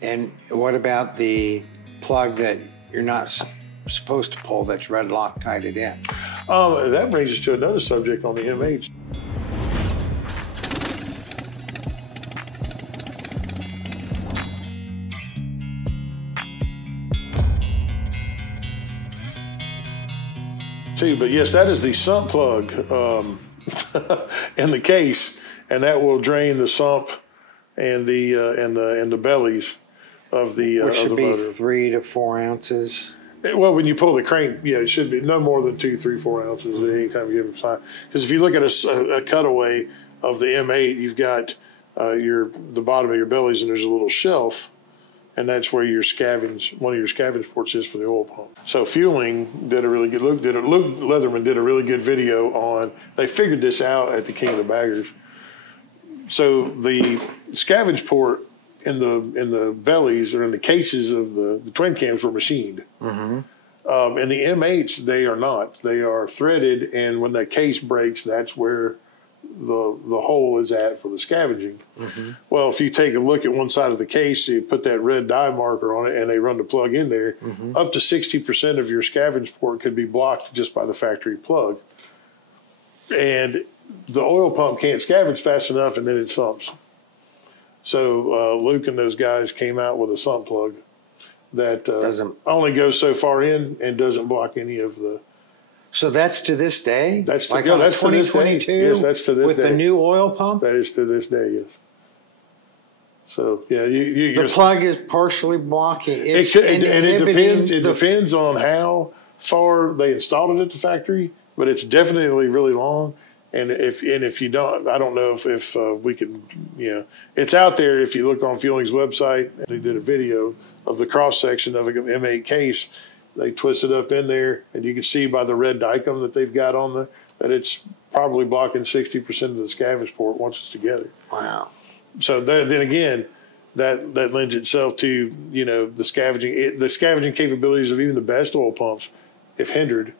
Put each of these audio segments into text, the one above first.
And what about the plug that you're not supposed to pull that's red Loctited in? That brings us to another subject on the M8s. But yes, that is the sump plug in the case, and that will drain the sump and the bellies of the which should of the be motor. 3 to 4 ounces. Well, when you pull the crank, yeah, it should be no more than 2, 3, 4 ounces at any time given time. Because if you look at a cutaway of the M8, you've got the bottom of your bellies, and there's a little shelf, and that's where your one of your scavenge ports is for the oil pump. So fueling did a really good Luke Leatherman did a really good video on. They figured this out at the King of the Baggers. So the scavenge port in the bellies or in the cases of the twin cams were machined. Mm-hmm. In the M8s, they are not. They are threaded, and when that case breaks, that's where the hole is at for the scavenging. Mm-hmm. Well, if you take a look at one side of the case, you put that red dye marker on it, and they run the plug in there, mm-hmm. up to 60% of your scavenge port could be blocked just by the factory plug. And the oil pump can't scavenge fast enough, and then it sumps. So Luke and those guys came out with a sump plug that only goes so far in and doesn't block any of the. So that's to this day? That's like that's 2022? To this day. Yes, that's to this with day. With the new oil pump? That is to this day, yes. So, yeah. The plug is partially blocking. It depends on how far they installed it at the factory, but it's definitely really long. And if you don't, I don't know if we can, it's out there. If you look on Fueling's website, they did a video of the cross section of an M8 case. They twist it up in there, and you can see by the red dicom that they've got on there that it's probably blocking 60% of the scavenge port once it's together. Wow. So then again, that lends itself to the scavenging capabilities of even the best oil pumps, if hindered,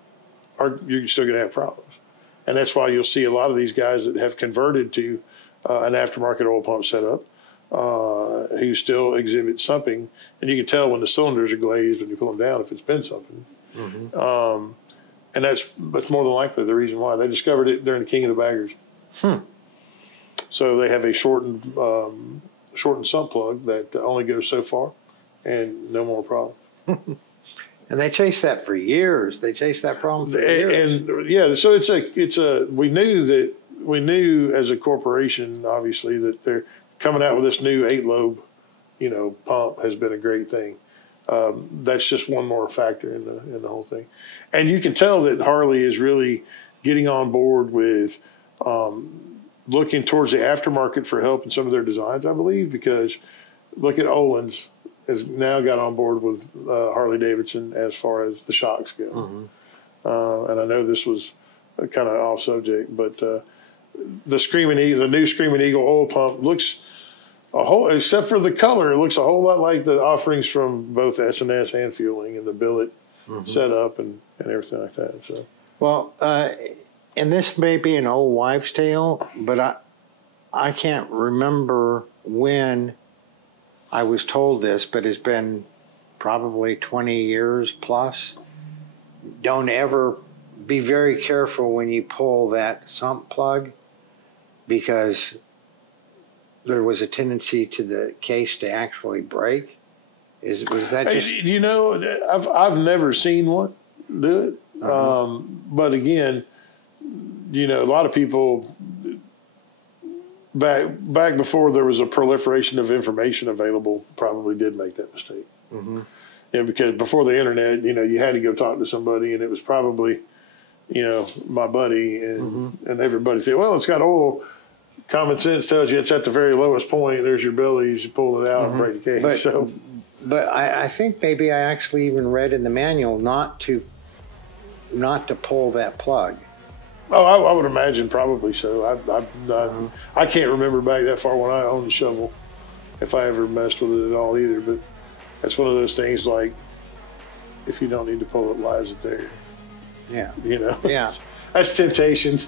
you're still going to have problems. And that's why you'll see a lot of these guys that have converted to an aftermarket oil pump setup who still exhibit sumping. And you can tell when the cylinders are glazed when you pull them down if it's been sumping. Mm-hmm. And that's more than likely the reason why. They discovered it during the King of the Baggers. So they have a shortened sump plug that only goes so far and no more problems. And they chased that for years. They chased that problem for years. And yeah, so we knew as a corporation, obviously, that they're coming out with this new 8-lobe, pump has been a great thing. That's just one more factor in the whole thing. And you can tell that Harley is really getting on board with looking towards the aftermarket for help in some of their designs, I believe, because look at Olin's has now got on board with Harley Davidson as far as the shocks go. Mm-hmm. And I know this was kind of off subject, but the new Screaming Eagle oil pump looks except for the color, it looks a whole lot like the offerings from both S&S and Fueling and the billet mm-hmm. setup and everything like that. So, well, and this may be an old wives' tale, but I can't remember when I was told this, but it's been probably 20 years plus. Don't ever be very careful when you pull that sump plug, because there was a tendency to the case to actually break. Was that just? I've never seen one do it. Uh-huh. But again, a lot of people back before there was a proliferation of information available probably did make that mistake. Mm-hmm. Because before the internet, you had to go talk to somebody, and it was probably, my buddy, and everybody said, well, it's got oil. Common sense tells you it's at the very lowest point. There's your bellies. You pull it out and break the case. But I think maybe I actually even read in the manual not to pull that plug. Oh, I would imagine probably so. I can't remember back that far when I owned the shovel, if I ever messed with it at all either. But that's one of those things like, if you don't need to pull it, why is it there? Yeah. Yeah. That's temptation.